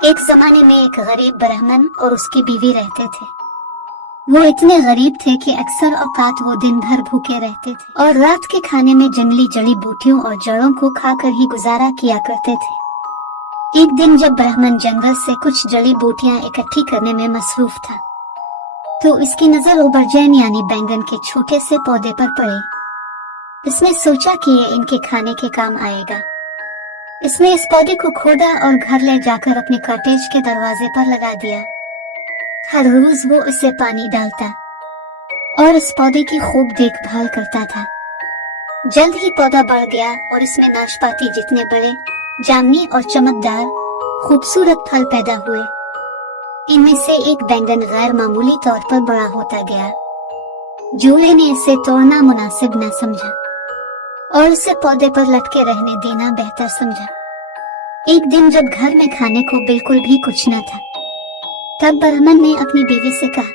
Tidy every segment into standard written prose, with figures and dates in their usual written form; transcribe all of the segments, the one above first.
एक जमाने में एक गरीब ब्राह्मण और उसकी बीवी रहते थे। वो इतने गरीब थे कि अक्सर औकात वो दिन भर भूखे रहते थे और रात के खाने में जंगली जड़ी बूटियों और जड़ों को खाकर ही गुजारा किया करते थे। एक दिन जब ब्राह्मण जंगल से कुछ जड़ी बूटियां इकट्ठी करने में मसरूफ था, तो इसकी नजर ओबरजैन यानी बैंगन के छोटे से पौधे पर पड़ी। इसने सोचा कि ये इनके खाने के काम आएगा। इसने इस पौधे को खोदा और घर ले जाकर अपने कॉटेज के दरवाजे पर लगा दिया। हर रोज वो इसे पानी डालता और इस पौधे की खूब देखभाल करता था। जल्द ही पौधा बढ़ गया और इसमें नाशपाती जितने बड़े, जामनी और चमकदार खूबसूरत फल पैदा हुए। इनमें से एक बैंगन गैर मामूली तौर पर बड़ा होता गया। जूले ने इसे तोड़ना मुनासिब न समझा और उसे पौधे पर लटके रहने देना बेहतर समझा। एक दिन जब घर में खाने को बिल्कुल भी कुछ न था, तब ब्राह्मण ने अपनी बीवी से कहा,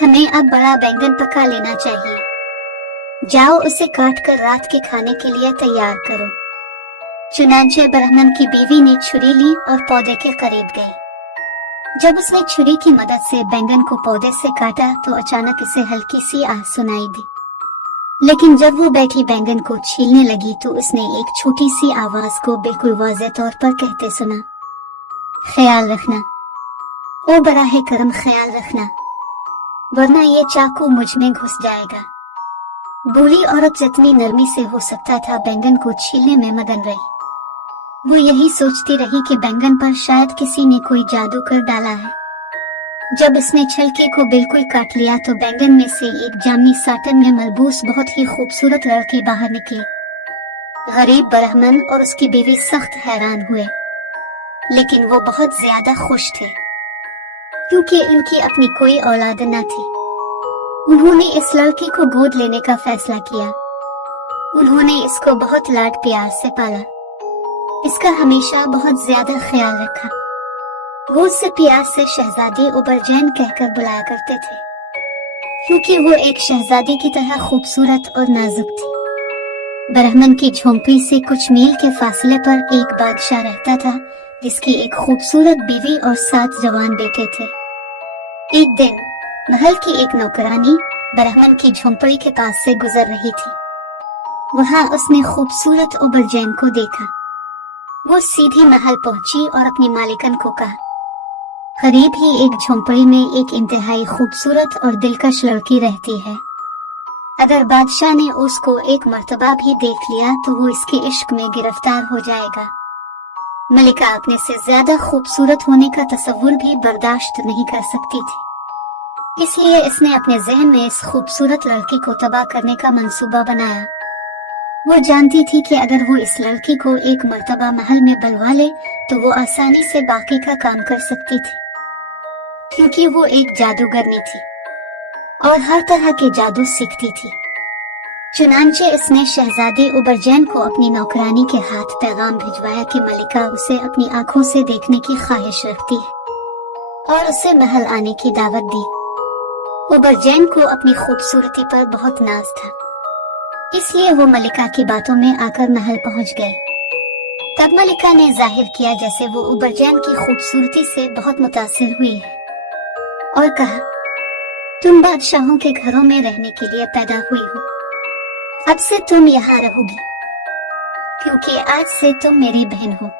हमें अब बड़ा बैंगन पका लेना चाहिए। जाओ उसे काट कर रात के खाने के लिए तैयार करो। चुनांचे ब्राह्मण की बीवी ने छुरी ली और पौधे के करीब गई। जब उसने छुरी की मदद से बैंगन को पौधे से काटा तो अचानक इसे हल्की सी आह सुनाई दी। लेकिन जब वो बैठी बैंगन को छीलने लगी तो उसने एक छोटी सी आवाज को बिल्कुल वाज़ेह तौर पर कहते सुना, ख्याल रखना, ओ बराहे करम ख्याल रखना, वरना ये चाकू मुझ में घुस जाएगा। बूढ़ी औरत जितनी नरमी से हो सकता था बैंगन को छीलने में मगन रही। वो यही सोचती रही कि बैंगन पर शायद किसी ने कोई जादू कर डाला है। जब इसने छिलके को बिल्कुल काट लिया तो बैंगन में से एक जामनी साटन में मलबूस बहुत ही खूबसूरत लड़की बाहर निकली। गरीब ब्राह्मण और उसकी बीवी सख्त हैरान हुए, लेकिन वो बहुत ज्यादा खुश थे क्योंकि इनकी अपनी कोई औलाद न थी। उन्होंने इस लड़की को गोद लेने का फैसला किया। उन्होंने इसको बहुत लाड प्यार से पाला, इसका हमेशा बहुत ज्यादा ख्याल रखा। वो उससे प्यार से शहजादी ओबरजैन कहकर बुलाया करते थे, क्योंकि वो एक शहजादी की तरह खूबसूरत और नाजुक थी। ब्राह्मण की झोंपड़ी से कुछ मील के फासले पर एक बादशाह रहता था, जिसकी एक खूबसूरत बीवी और 7 जवान बेटे थे। एक दिन महल की एक नौकरानी ब्राह्मण की झोंपड़ी के पास से गुजर रही थी। वहां उसने खूबसूरत ओबरजैन को देखा। वो सीधी महल पहुंची और अपनी मालिकन को कहा, करीब ही एक झोंपड़ी में एक इंतहाई खूबसूरत और दिलकश लड़की रहती है। अगर बादशाह ने उसको एक मर्तबा भी देख लिया तो वो इसके इश्क में गिरफ्तार हो जाएगा। मलिका अपने से ज्यादा खूबसूरत होने का तस्वुर भी बर्दाश्त नहीं कर सकती थी, इसलिए इसने अपने जहन में इस खूबसूरत लड़की को तबाह करने का मंसूबा बनाया। वो जानती थी कि अगर वो इस लड़की को एक मर्तबा महल में बुलवा ले तो वो आसानी से बाकी का काम कर सकती थी, क्योंकि वो एक जादूगरनी थी और हर तरह के जादू सीखती थी। चुनांचे इसने शहजादी ओबरजैन को अपनी नौकरानी के हाथ पैगाम भिजवाया कि मलिका उसे अपनी आंखों से देखने की ख्वाहिश रखती है और उसे महल आने की दावत दी। ओबरजैन को अपनी खूबसूरती पर बहुत नाज था, इसलिए वो मलिका की बातों में आकर महल पहुंच गए। तब मलिका ने जाहिर किया जैसे वो ओबरजैन की खूबसूरती से बहुत मुतासिर हुई है और कहा, तुम बादशाहों के घरों में रहने के लिए पैदा हुई हो, अब से तुम यहाँ रहोगी, क्योंकि आज से तुम मेरी बहन हो।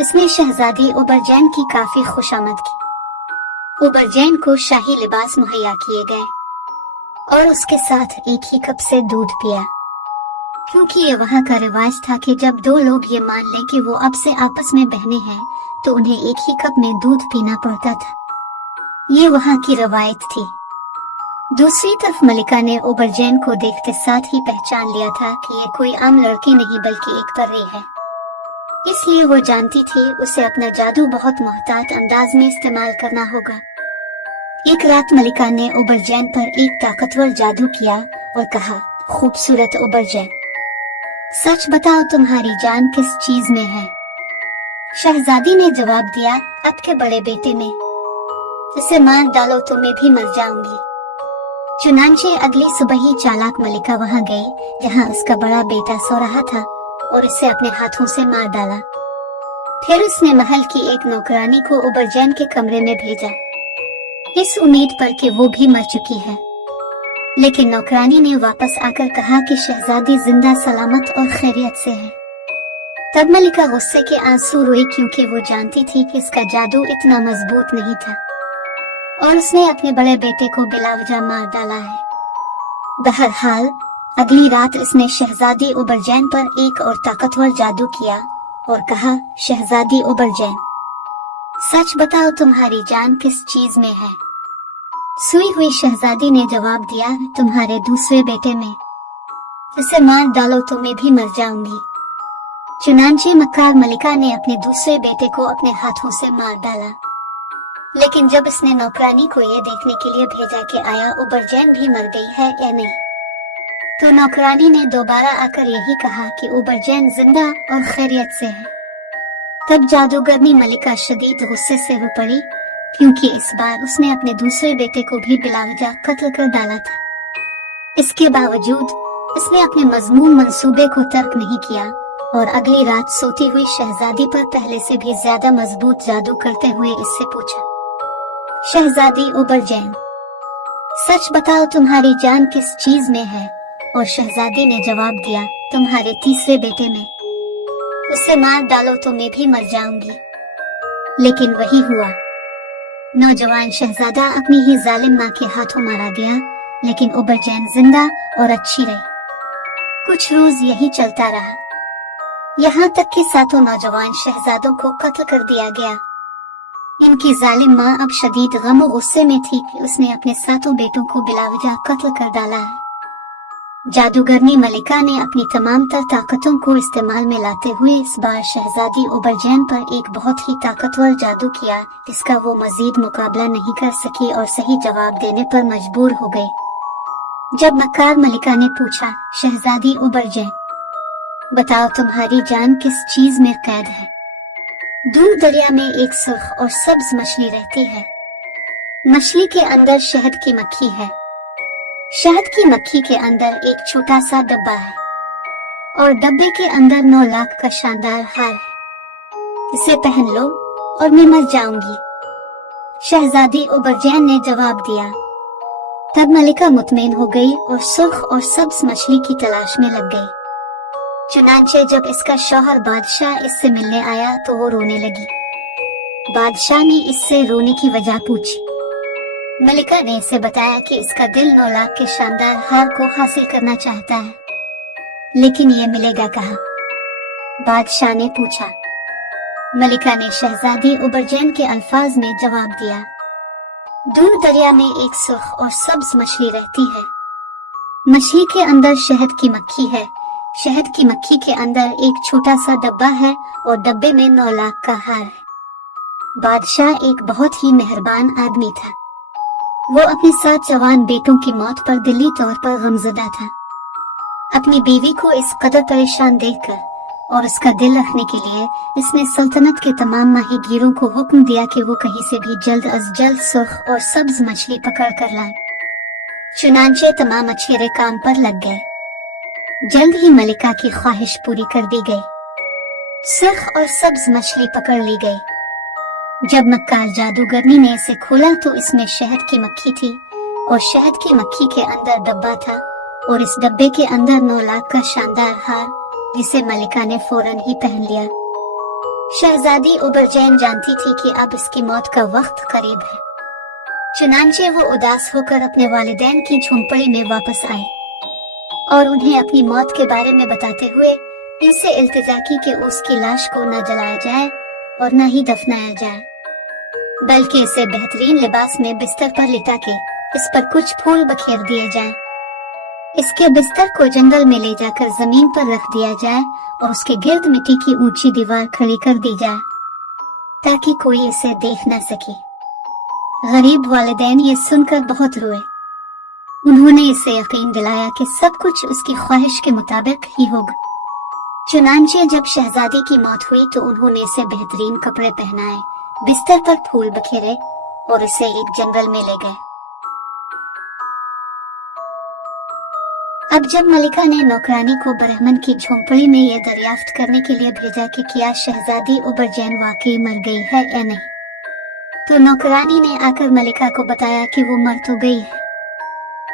इसने शहजादी ओबरजैन की काफी खुशामद की। ओबरजैन को शाही लिबास मुहैया किए गए और उसके साथ एक ही कप से दूध पिया, क्योंकि ये वहाँ का रिवाज था कि जब 2 लोग ये मान लें कि वो अब से आपस में बहने हैं तो उन्हें एक ही कप में दूध पीना पड़ता था। ये वहाँ की रवायत थी। दूसरी तरफ मलिका ने ओबरजैन को देखते साथ ही पहचान लिया था कि ये कोई आम लड़की नहीं बल्कि एक परी है, इसलिए वो जानती थी उसे अपना जादू बहुत मोहतात अंदाज में इस्तेमाल करना होगा। एक रात मलिका ने ओबरजैन पर एक ताकतवर जादू किया और कहा, खूबसूरत ओबरजैन, सच बताओ तुम्हारी जान किस चीज में है? शहजादी ने जवाब दिया, आपके बड़े बेटे में। इसे मार डालो तो मैं भी मर जाऊंगी। चुनांचे अगली सुबह ही चालाक मलिका वहां गई जहां उसका बड़ा बेटा सो रहा था और इसे अपने हाथों से मार डाला। फिर उसने महल की एक नौकरानी को उबरजैन के कमरे में भेजा, इस उम्मीद पर कि वो भी मर चुकी है। लेकिन नौकरानी ने वापस आकर कहा कि शहजादी जिंदा सलामत और खैरियत से है। तब मलिका गुस्से के आंसू रोई, क्योंकि वो जानती थी कि इसका जादू इतना मजबूत नहीं था और उसने अपने बड़े बेटे को बिलावजा मार डाला है। बहरहाल अगली रात इसने शहजादी उबरजैन पर एक और ताकतवर जादू किया और कहा, शहजादी उबरजैन, सच बताओ तुम्हारी जान किस चीज में है? सोई हुई शहजादी ने जवाब दिया, तुम्हारे दूसरे बेटे में। इसे मार डालो तो मैं भी मर जाऊंगी। चुनांचे मक्कार मलिका ने अपने दूसरे बेटे को अपने हाथों से मार डाला। लेकिन जब इसने नौकरानी को यह देखने के लिए भेजा कि आया उबरजैन भी मर गई है या नहीं, तो नौकरानी ने दोबारा आकर यही कहा कि उबरजैन जिंदा और खैरियत से है। तब जादूगरनी मलिका शदीद गुस्से से रो पड़ी, क्योंकि इस बार उसने अपने दूसरे बेटे को भी बिलावजा कत्ल कर डाला था। इसके बावजूद इसने अपने मजमूम मंसूबे को तर्क नहीं किया और अगली रात सोती हुई शहजादी पर पहले से भी ज्यादा मजबूत जादू करते हुए इससे पूछा, शहजादी उबरजैन, सच बताओ तुम्हारी जान किस चीज में है? और शहजादी ने जवाब दिया, तुम्हारे तीसरे बेटे में। उसे मार डालो तो मैं भी मर जाऊंगी। लेकिन वही हुआ। नौजवान शहजादा अपनी ही जालिम माँ के हाथों मारा गया, लेकिन उबरजैन जिंदा और अच्छी रही। कुछ रोज यही चलता रहा, यहाँ तक कि सातों नौजवान शहजादों को कत्ल कर दिया गया। इनकी जालिम माँ अब शदीद गम और गुस्से में थी कि उसने अपने सातों बेटों को बिलावजा कत्ल कर डाला है। जादूगरनी मलिका ने अपनी तमाम तर ताकतों को इस्तेमाल में लाते हुए इस बार शहजादी उबरजैन पर एक बहुत ही ताकतवर जादू किया, जिसका वो मजीद मुकाबला नहीं कर सकी और सही जवाब देने पर मजबूर हो गई। जब मक्कार मलिका ने पूछा, शहजादी उबरजैन, बताओ तुम्हारी जान किस चीज में कैद है? दूर दरिया में एक सुर्ख और सब्ज मछली रहती है। मछली के अंदर शहद की मक्खी है। शहद की मक्खी के अंदर एक छोटा सा डब्बा है और डब्बे के अंदर 9 लाख का शानदार हार है। इसे पहन लो और मैं मर जाऊंगी। शहजादी उबरजैन ने जवाब दिया। तब मलिका मुतमईन हो गई और सुर्ख और सब्ज मछली की तलाश में लग गई। चुनांचे जब इसका शौहर बादशाह इससे मिलने आया तो वो रोने लगी। बादशाह ने इससे रोने की वजह पूछी। मलिका ने इसे बताया कि इसका दिल 9 लाख के शानदार हार को हासिल करना चाहता है, लेकिन ये मिलेगा कहाँ? बादशाह ने पूछा। मलिका ने शहजादी उबरजैन के अल्फाज में जवाब दिया, दूर दरिया में एक सुर्ख और सब्ज मछली रहती है। मछली के अंदर शहद की मक्खी है। शहद की मक्खी के अंदर एक छोटा सा डब्बा है और डब्बे में 9 लाख का हार है। बादशाह एक बहुत ही मेहरबान आदमी था। वो अपने 7 जवान बेटों की मौत पर दिली तौर पर गमज़दा था। अपनी बीवी को इस कदर परेशान देखकर और उसका दिल रखने के लिए इसने सल्तनत के तमाम माहीगीरों को हुक्म दिया कि वो कहीं से भी जल्द अज जल्द सुर्ख और सब्ज मछली पकड़ कर लाएं। चुनांचे तमाम मछेरे काम पर लग गए। जल्द ही मलिका की ख्वाहिश पूरी कर दी गई। सुर्ख और सब्ज मछली पकड़ ली गई। जब मक्कार जादूगरनी ने इसे खोला तो इसमें शहद की मक्खी थी और शहद की मक्खी के अंदर डब्बा था और इस डब्बे के अंदर 9 लाख का शानदार हार, जिसे मलिका ने फौरन ही पहन लिया। शहजादी उबरजैन जानती थी कि अब इसकी मौत का वक्त करीब है। चुनांचे वो उदास होकर अपने वालिदैन की झोंपड़ी में वापस आई और उन्हें अपनी मौत के बारे में बताते हुए इनसे इल्तिजा की कि उसकी लाश को न जलाया जाए और न ही दफनाया जाए, बल्कि इसे बेहतरीन लिबास में बिस्तर पर लिटा के इस पर कुछ फूल बखेर दिए जाए। इसके बिस्तर को जंगल में ले जाकर जमीन पर रख दिया जाए और उसके गिर्द मिट्टी की ऊंची दीवार खड़ी कर दी जाए ताकि कोई इसे देख न सके। गरीब वालिदैन ये सुनकर बहुत रोए। उन्होंने इसे यकीन दिलाया कि सब कुछ उसकी ख्वाहिश के मुताबिक ही होगा। चुनांचे जब शहजादी की मौत हुई तो उन्होंने इसे बेहतरीन कपड़े पहनाए, बिस्तर पर फूल बखेरे और इसे एक जंगल में ले गए। अब जब मलिका ने नौकरानी को ब्राह्मण की झोंपड़ी में यह दरियाफ्त करने के लिए भेजा कि क्या शहजादी उबरजैन वाकई मर गई है या नहीं, तो नौकरानी ने आकर मलिका को बताया कि वो मर तो गई है,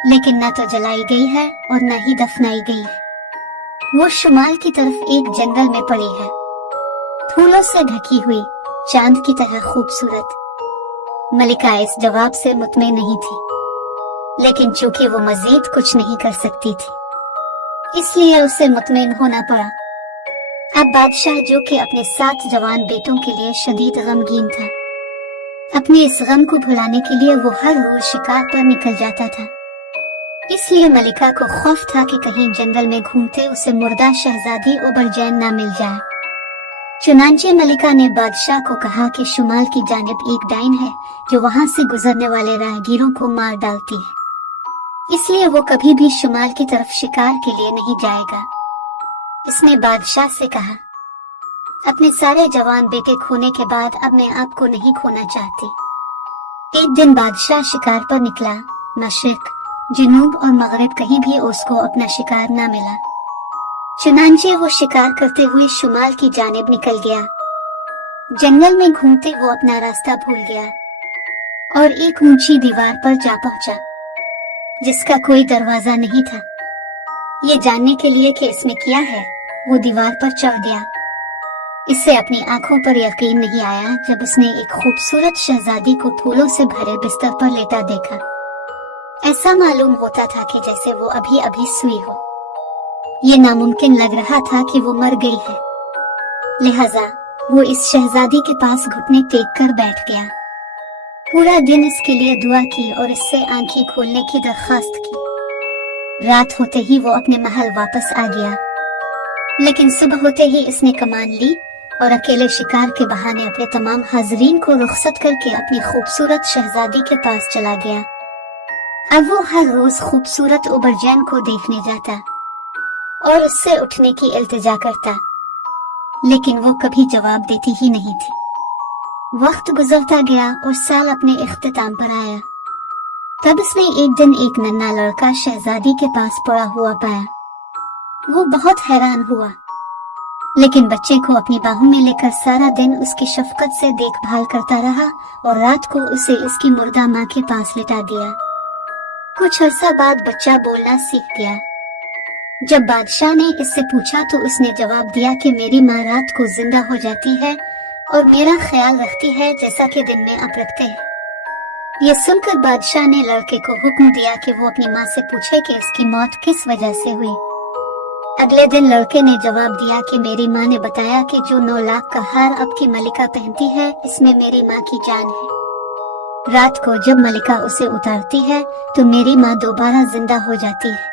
लेकिन न तो जलाई गई है और न ही दफनाई गई है। वो शुमाल की तरफ एक जंगल में पड़ी है, फूलों से ढकी हुई, चांद की तरह खूबसूरत। मलिका इस जवाब से मुतमईन नहीं थी, लेकिन चूंकि वो मजीद कुछ नहीं कर सकती थी, इसलिए उसे मुतमईन होना पड़ा। अब बादशाह, जो कि अपने 7 जवान बेटों के लिए शदीद गमगीन था, अपने इस गम को भुलाने के लिए वो हर रोज शिकार पर निकल जाता था। इसलिए मलिका को खौफ था कि कहीं जंगल में घूमते उसे मुर्दा शहजादी उबरजैन ना मिल जाए। चुनांचे मलिका ने बादशाह को कहा कि शुमाल की जानिब एक डाइन है जो वहां से गुजरने वाले राहगीरों को मार डालती है, इसलिए वो कभी भी शुमाल की तरफ शिकार के लिए नहीं जाएगा। इसने बादशाह से कहा, अपने सारे जवान बेटे खोने के बाद अब मैं आपको नहीं खोना चाहती। एक दिन बादशाह शिकार पर निकला। मशरिक, जनूब और मगरिब कहीं भी उसको अपना शिकार ना मिला। चुनांचे वो शिकार करते हुए शुमाल की जानिब निकल गया। जंगल में घूमते वो अपना रास्ता भूल गया और एक ऊंची दीवार पर जा पहुंचा, जिसका कोई दरवाजा नहीं था। ये जानने के लिए कि इसमें क्या है, वो दीवार पर चढ़ गया। इससे अपनी आंखों पर यकीन नहीं आया जब उसने एक खूबसूरत शहजादी को फूलों से भरे बिस्तर पर लेटा देखा। ऐसा मालूम होता था कि जैसे वो अभी अभी सोई हो। ये नामुमकिन लग रहा था कि वो मर गई है। लिहाजा वो इस शहजादी के पास घुटने टेक कर बैठ गया। पूरा दिन इसके लिए दुआ की और इससे आंखें खोलने की दरख्वास्त की। रात होते ही वो अपने महल वापस आ गया, लेकिन सुबह होते ही इसने कमान ली और अकेले शिकार के बहाने अपने तमाम हाजरीन को रुखसत करके अपनी खूबसूरत शहजादी के पास चला गया। अब वो हर रोज खूबसूरत उबरजैन को देखने जाता और उससे उठने की इल्तिजा करता, लेकिन वो कभी जवाब देती ही नहीं थी। वक्त गुजरता गया और साल अपने इख्तिताम पर आया। तब उसने एक दिन एक नन्हा लड़का शहजादी के पास पड़ा हुआ पाया। वो बहुत हैरान हुआ, लेकिन बच्चे को अपनी बाहों में लेकर सारा दिन उसकी शफकत से देखभाल करता रहा और रात को उसे उसकी मुर्दा माँ के पास लिटा दिया। कुछ अरसा बाद बच्चा बोलना सीख गया। जब बादशाह ने इससे पूछा तो उसने जवाब दिया कि मेरी माँ रात को जिंदा हो जाती है और मेरा ख्याल रखती है जैसा कि दिन में आप रखते हैं। यह सुनकर बादशाह ने लड़के को हुक्म दिया कि वो अपनी माँ से पूछे कि उसकी मौत किस वजह से हुई। अगले दिन लड़के ने जवाब दिया कि मेरी माँ ने बताया कि जो 9 लाख का हार अब की मलिका पहनती है, इसमें मेरी माँ की जान है। रात को जब मलिका उसे उतारती है तो मेरी माँ दोबारा जिंदा हो जाती है,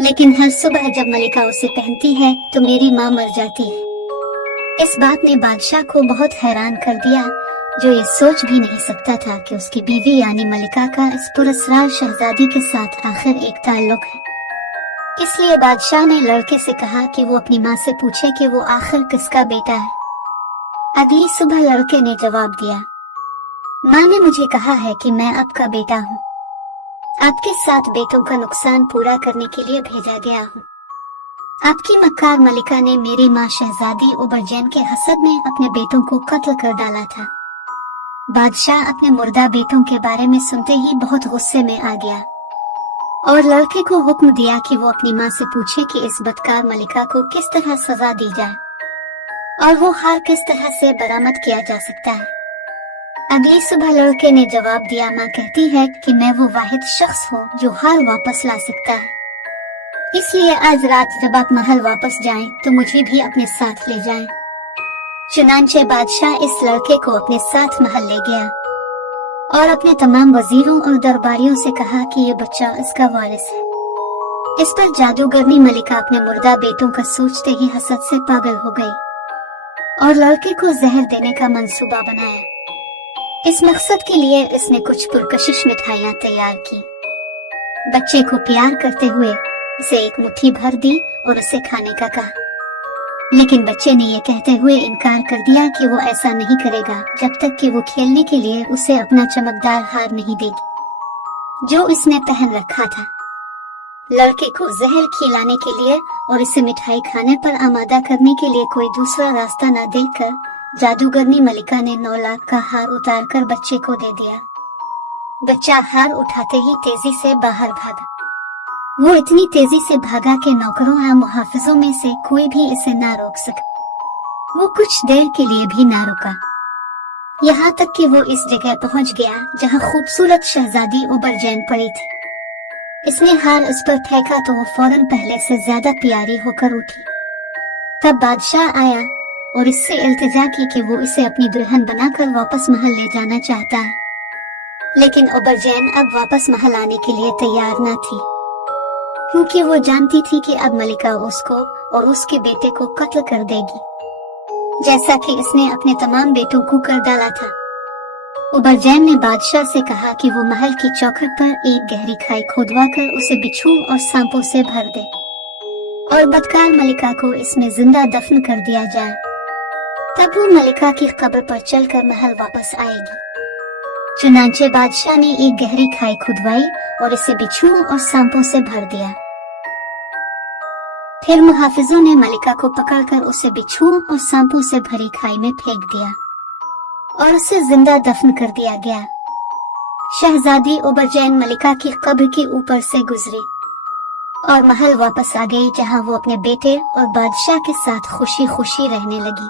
लेकिन हर सुबह जब मलिका उसे पहनती है तो मेरी माँ मर जाती है। इस बात ने बादशाह को बहुत हैरान कर दिया, जो ये सोच भी नहीं सकता था कि उसकी बीवी यानी मलिका का इस पुरस्कार शहजादी के साथ आखिर एक ताल्लुक है। इसलिए बादशाह ने लड़के से कहा कि वो अपनी माँ से पूछे कि वो आखिर किसका बेटा है। अगली सुबह लड़के ने जवाब दिया, माँ ने मुझे कहा है कि मैं आपका बेटा हूँ। आपके 7 बेटों का नुकसान पूरा करने के लिए भेजा गया हूँ। आपकी मक्कार मलिका ने मेरी माँ शहजादी उबरजैन के हसद में अपने बेटों को कत्ल कर डाला था। बादशाह अपने मुर्दा बेटों के बारे में सुनते ही बहुत गुस्से में आ गया और लड़के को हुक्म दिया कि वो अपनी माँ से पूछे कि इस बदकार मलिका को किस तरह सजा दी जाए और वो हार किस तरह से बरामद किया जा सकता है। अगली सुबह लड़के ने जवाब दिया, माँ कहती है कि मैं वो वाहिद शख्स हूँ जो हार वापस ला सकता है, इसलिए आज रात जब आप महल वापस जाएं तो मुझे भी अपने साथ ले जाएं। चुनांचे बादशाह इस लड़के को अपने साथ महल ले गया और अपने तमाम वजीरों और दरबारियों से कहा कि ये बच्चा इसका वारिस है। इस पर जादूगरनी मलिका अपने मुर्दा बेटों का सोचते ही हसद से पागल हो गई और लड़के को जहर देने का मंसूबा बनाया। इस मकसद के लिए इसने कुछ पुरकशिश मिठाइयाँ तैयार की। बच्चे को प्यार करते हुए उसे एक मुट्ठी भर दी और उसे खाने का कहा, लेकिन बच्चे ने ये कहते हुए इनकार कर दिया कि वो ऐसा नहीं करेगा जब तक कि वो खेलने के लिए उसे अपना चमकदार हार नहीं देगी जो इसने पहन रखा था। लड़के को जहर खिलाने के लिए और इसे मिठाई खाने पर आमादा करने के लिए कोई दूसरा रास्ता न देखकर जादूगरनी मलिका ने 9 लाख का हार उतारकर बच्चे को दे दिया। बच्चा हार उठाते ही तेजी से बाहर भागा। वो इतनी तेजी से भागा कि नौकरों या मुहाफिजों में से कोई भी इसे ना रोक सका। वो कुछ देर के लिए भी ना रुका, यहाँ तक कि वो इस जगह पहुंच गया जहाँ खूबसूरत शहजादी उबरजैन पड़ी थी। इसने हार उस पर फेंका तो वो फौरन पहले से ज्यादा प्यारी होकर उठी। तब बादशाह आया और इससे इल्तिजा की कि वो इसे अपनी दुल्हन बनाकर वापस महल ले जाना चाहता है, लेकिन उबरजैन अब वापस महल आने के लिए तैयार न थी, क्योंकि वो जानती थी कि अब मलिका उसको और उसके बेटे को कत्ल कर देगी, जैसा कि इसने अपने तमाम बेटों को कर डाला था। उबरजैन ने बादशाह से कहा कि वो महल की चौखट पर एक गहरी खाई खोदवाकर उसे बिच्छू और सांपों से भर दे और बदकार मलिका को इसमें जिंदा दफन कर दिया जाए। तब वो मलिका की कब्र पर चलकर महल वापस आएगी। चुनांचे बादशाह ने एक गहरी खाई खुदवाई और इसे बिच्छुओं और सांपों से भर दिया। फिर मुहाफिजों ने मलिका को पकड़कर उसे बिच्छुओं और सांपों से भरी खाई में फेंक दिया और उसे जिंदा दफन कर दिया गया। शहजादी उबरजैन मलिका की कब्र के ऊपर से गुजरी और महल वापस आ गई, जहां वो अपने बेटे और बादशाह के साथ खुशी खुशी रहने लगी।